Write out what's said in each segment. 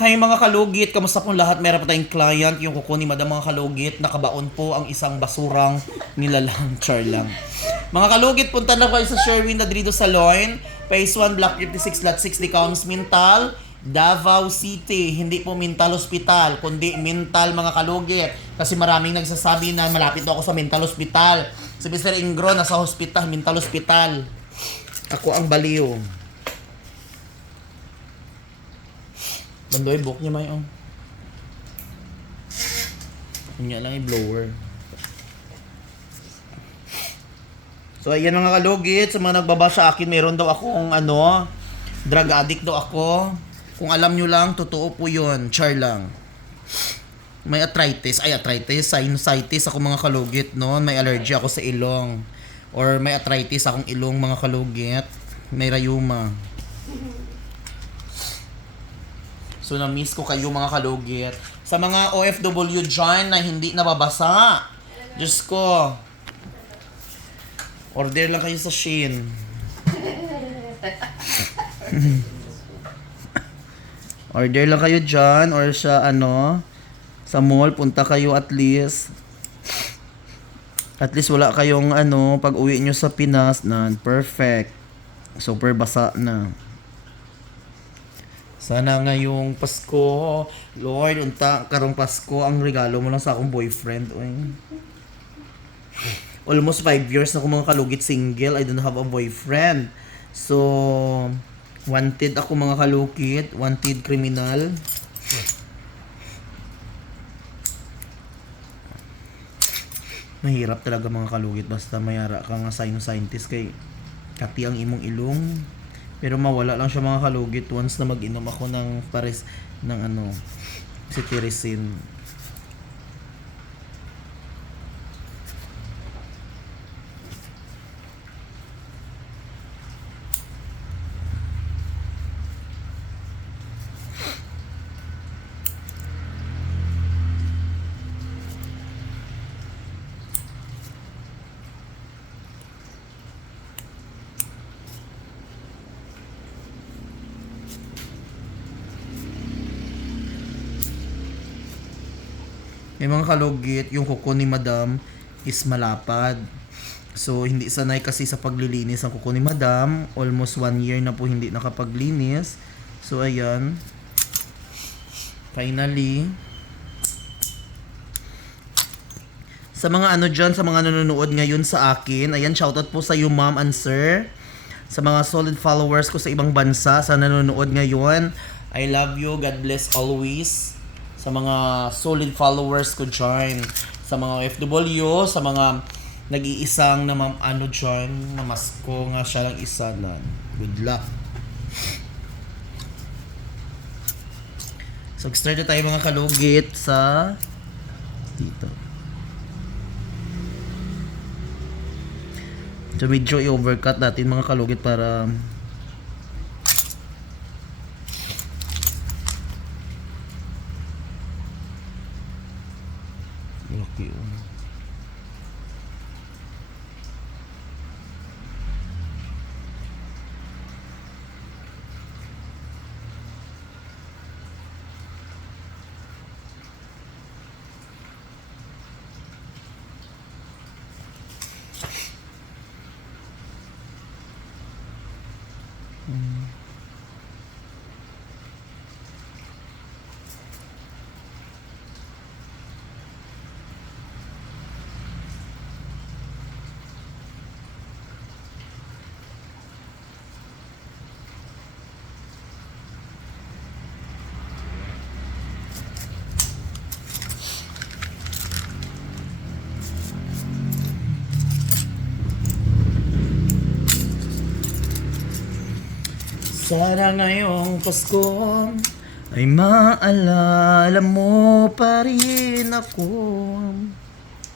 Hi mga kalugit, kamusta pong lahat? Meron pa tayong client, yung kukunin madam mga kalugit, nakabaon po ang isang basurang nilalang, char lang. Mga kalugit, punta na kayo sa Sherwin Ladrido Salon, Phase 1, Block 56, Lot 6, Licaons, Mintal, Davao City. Hindi po Mintal Hospital, kundi Mintal mga kalugit. Kasi maraming nagsasabi na malapit ako sa Mintal Hospital. Si Mr. Ingro nasa hospital, Mintal Hospital. Ako ang baliw. Bandoy, book niya may ang. Kanya lang i-blower. So ayan mga kalugit, sa mga nagbaba sa akin, meron daw akong drug addict daw ako. Kung alam nyo lang, totoo po yun. Char lang. May arthritis, sinusitis ako mga kalugit noon. May allergy ako sa ilong. Or may arthritis akong ilong mga kalugit. May rayuma. So na-miss ko kayo mga kalugit. Sa mga OFW dyan na hindi nababasa. Diyos ko. Order lang kayo sa Shein. Order lang kayo dyan or sa sa mall, punta kayo at least. At least wala kayong pag uwi nyo sa Pinas na perfect. Super basa na. Sana ngayong Pasko, Lord, unta karong Pasko, ang regalo mo lang sa akong boyfriend. Uy. Almost 5 years na ako mga kalugit single. I don't have a boyfriend. So, wanted ako mga kalugit. Wanted criminal. Mahirap talaga mga kalugit. Basta mayara ka nga scientist kay kati ang imong ilong. Pero mawala lang siya mga kalugit once na mag-inom ako ng pares ng cetirizine. May mga kalugit, yung kuko ni madam is malapad. So, hindi sanay kasi sa paglilinis ang kuko ni madam. Almost 1 year na po hindi nakapaglinis. So, ayan. Finally. Sa mga dyan, sa mga nanonood ngayon sa akin, ayan, shoutout po sa iyo ma'am and sir. Sa mga solid followers ko sa ibang bansa, sa nanonood ngayon, I love you, God bless always. Sa mga solid followers ko dyan, sa mga FW, sa mga nag-iisang na dyan, na masko nga siya lang isa na. Good luck. So, start na tayo mga kalugit sa dito. So, medyo i-overcut natin mga kalugit para okay. Sana ngayong Pasko ay maalala mo pa rin ako.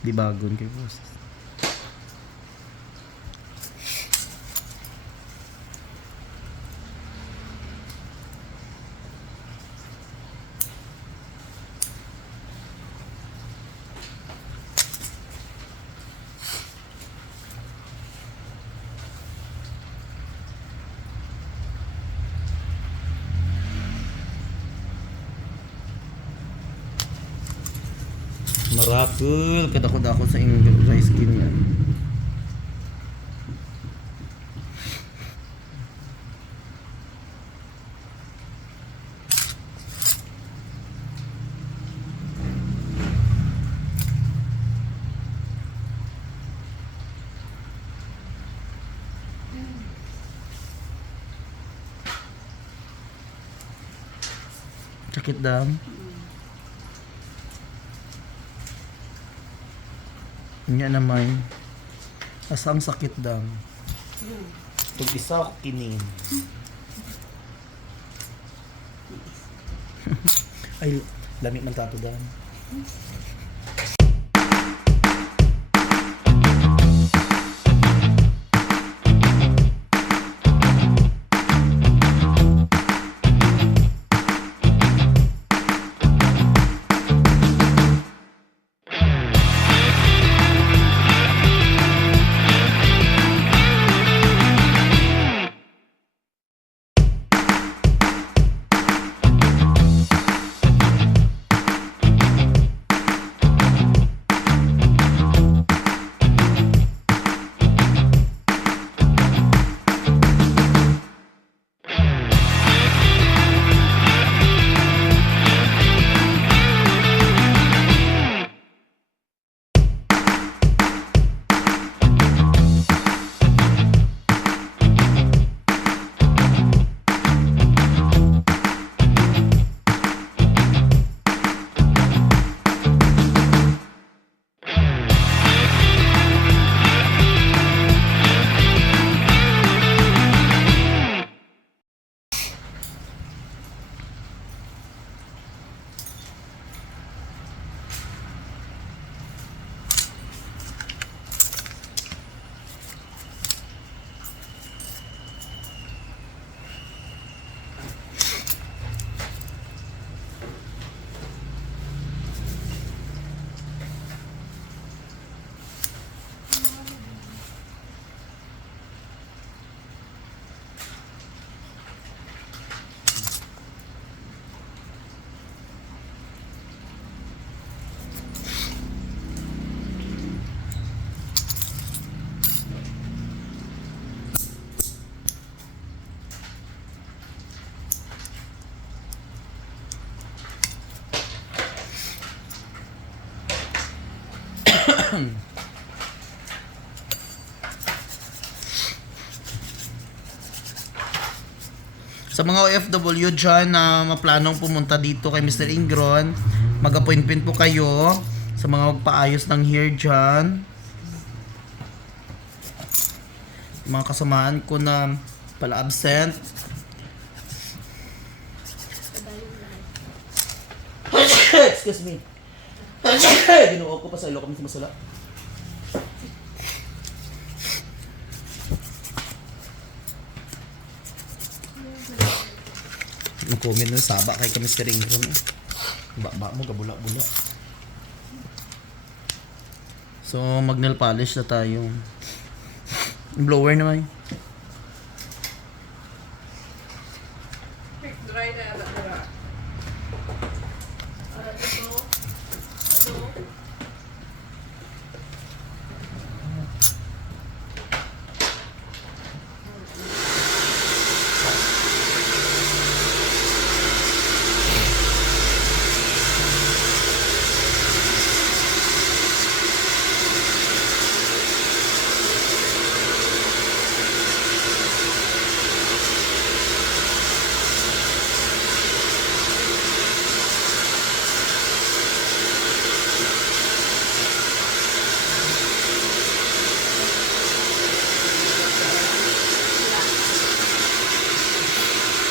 Di bagon kay boss. Miracle. Kadako-dako sa iyong dry skin yan. Sakit dam. Nya naman. Asa ang sakit dam. Tug isa ako kinin. Ay, lamig man tato dam. Sa mga OFW dyan na maplanong pumunta dito kay Mr. Ingron, mag-appointment po kayo sa mga magpaayos ng hair dyan. Mga kasamaan ko na pala absent. Excuse me. Ginuo ko pa sa ilo kami sa masala. Nag-comment na saba kay kami Mr. Ingron. Ba mo gabula-bula. So mag-nail polish na tayo. Blower naman. Dry na ata dira.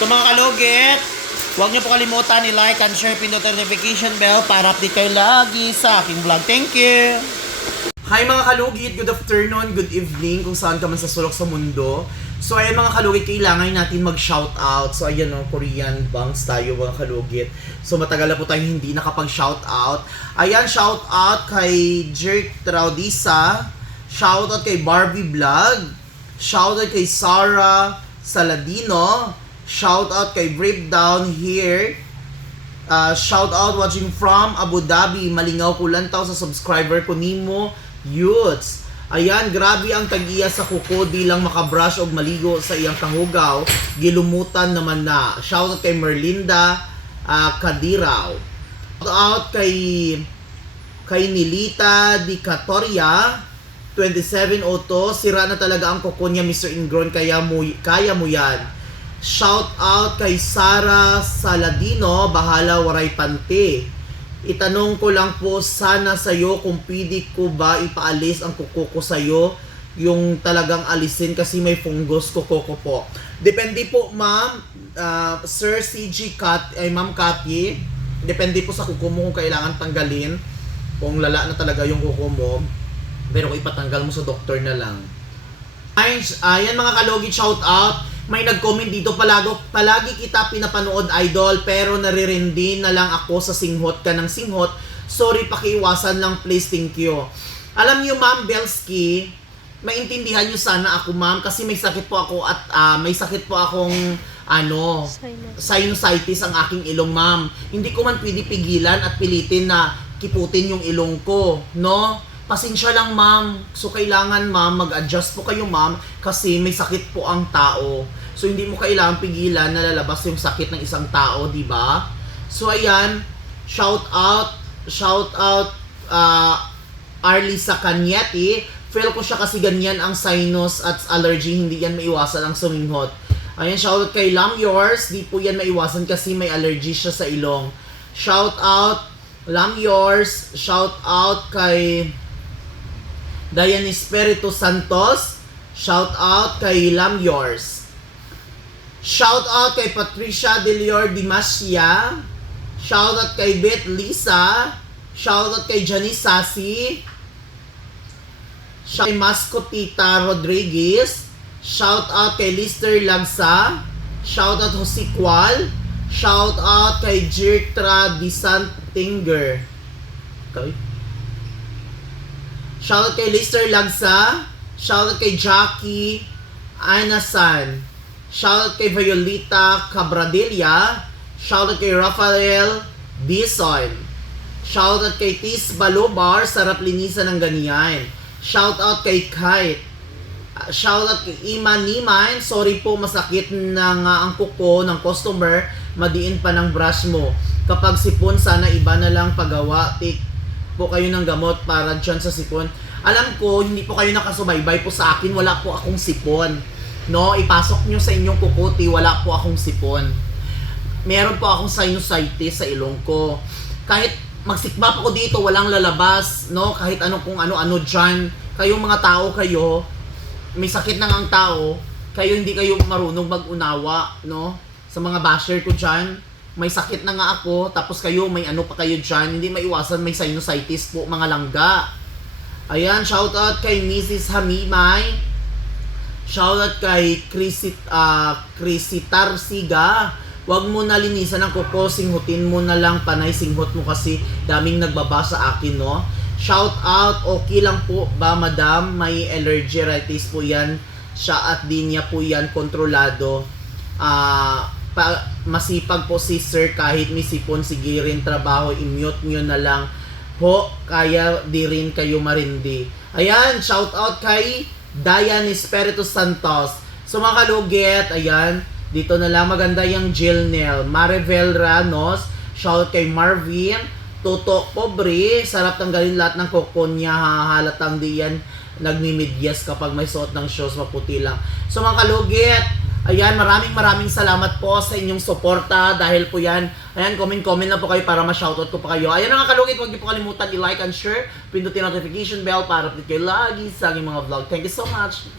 So mga kalugit, huwag niyo po kalimutan i-like and share, pindot notification bell para update kayo lagi sa aking vlog. Thank you! Hi mga kalugit, good afternoon, good evening kung saan ka man sa sulok sa mundo. So ayan mga kalugit, kailangan natin mag-shoutout. So ayan Korean bangs tayo mga kalugit. So matagal na po tayo hindi nakapag-shoutout. Ayan, shoutout kay Jerk Traudisa, shoutout kay Barbie Vlog, shoutout kay Sarah Saladino, shoutout kay Brave Down Here, Shout out watching from Abu Dhabi. Malingaw ko lantaw sa subscriber ko nimo, Youths. Ayan, grabe ang tag-iya sa kuko di lang makabrush og maligo sa iyang kahugaw. Gilumutan naman na. Shout out kay Merlinda Kadiraw. Shout out kay Nilita Di Catoria 2702. Sira na talaga ang kuko niya, Mr. Ingron, kaya mo yan. Shout out kay Sara Saladino, bahala waray pante. Itanong ko lang po sana sa'yo kung pwede ko ba ipaalis ang kuko ko sa'yo, yung talagang alisin kasi may fungus kuko ko po. Depende po, ma'am, Sir CG Ma'am Kathy, depende po sa kuko mo kung kailangan tanggalin, kung lala na talaga yung kuko mo, pero kung ipatanggal mo sa doktor na lang. Ayan mga kalogit, shout out. May nag-comment dito, palagi kita pinapanood, idol, pero naririndi na lang ako sa singhot ka ng singhot. Sorry, pakiiwasan lang please, thank you. Alam niyo, Ma'am Belsky, maintindihan niyo sana ako, ma'am, kasi may sakit po ako at may sakit po akong sinusitis ang aking ilong, ma'am. Hindi ko man pwede pigilan at pilitin na kiputin yung ilong ko, no? Pasensya lang, ma'am. So, kailangan, ma'am, mag-adjust po kayo, ma'am, kasi may sakit po ang tao. So, hindi mo kailangan pigilan na lalabas yung sakit ng isang tao, di ba? So, ayan, shout out, Arlisa Canyeti. Feel ko siya kasi ganyan ang sinus at allergy, hindi yan maiwasan ang suminghot. Ayan, shout out kay Lam Yours, di po yan maiwasan kasi may allergy siya sa ilong. Shout out, Lam Yours, shout out kay Dayan Espiritu Santos. Shout out kay Lam Yours. Shout out kay Patricia Delior Dimasia. Shout out kay Beth Lisa. Shout out kay Janice Sasi. Shout out kay Mascotita Rodriguez. Shout out kay Lister Lagsa. Shout out Jose Cual. Shout out kay Jirtra Disantinger. Okay. Shoutout kay Lister Lagsa. Shoutout kay Jackie Anasan. Shoutout kay Violeta Cabradilla. Shoutout kay Rafael Bison. Shoutout kay Tis Balobar. Sarap linisan ng ganyan. Shoutout kay Kite. Shoutout kay Ima Niman. Sorry po, masakit na nga ang kuko ng customer. Madiin pa ng brush mo. Kapag sipon, sana iba na lang pagawa. Take po kayo ng gamot para dyan sa sipon. Alam ko, hindi po kayo nakasubaybay po sa akin. Wala po akong sipon. No, ipasok nyo sa inyong kukuti, wala po akong sipon. Meron po akong sinusitis sa ilong ko. Kahit magsikmap ako dito, walang lalabas. No, kahit kung ano-ano dyan. Kayong mga tao kayo, may sakit na nga ang tao, kayo hindi kayo marunong mag-unawa. No, sa mga basher ko dyan, may sakit na nga ako, tapos kayo, may ano pa kayo dyan, hindi maiwasan, may sinusitis po, mga langga. Ayan, shoutout kay Mrs. Hamimay. Shoutout kay Crisitar Siga. Huwag mo na linisan ang kuko, singhutin mo na lang, panay singhot mo kasi daming nagbaba sa akin, no? Shoutout, okay lang po ba, madam? May allergy rhinitis po yan, siya at di niya po yan kontrolado. Masipag po si sir, kahit may sipon, sige rin trabaho, i-mute nyo na lang ho, kaya di rin kayo marindi. Ayan, shout out kay Dayan Espiritu Santos. So mga kalugit, ayan, dito na lang, maganda yung Jill Nel. Maribel Ranos, shout out kay Marvin. Toto Pobre, sarap tanggalin lahat ng kuko niya, halatang di yan nagmimidyas kapag may suot ng shoes, maputi lang. So mga kalugit, ayan, maraming salamat po sa inyong suporta dahil po yan. Ayan, comment na po kayo para ma-shoutout ko pa kayo. Ayan mga kalugit, huwag niyo po kalimutan i-like and share. Pindutin notification bell para update kayo lagi sa aking mga vlog. Thank you so much!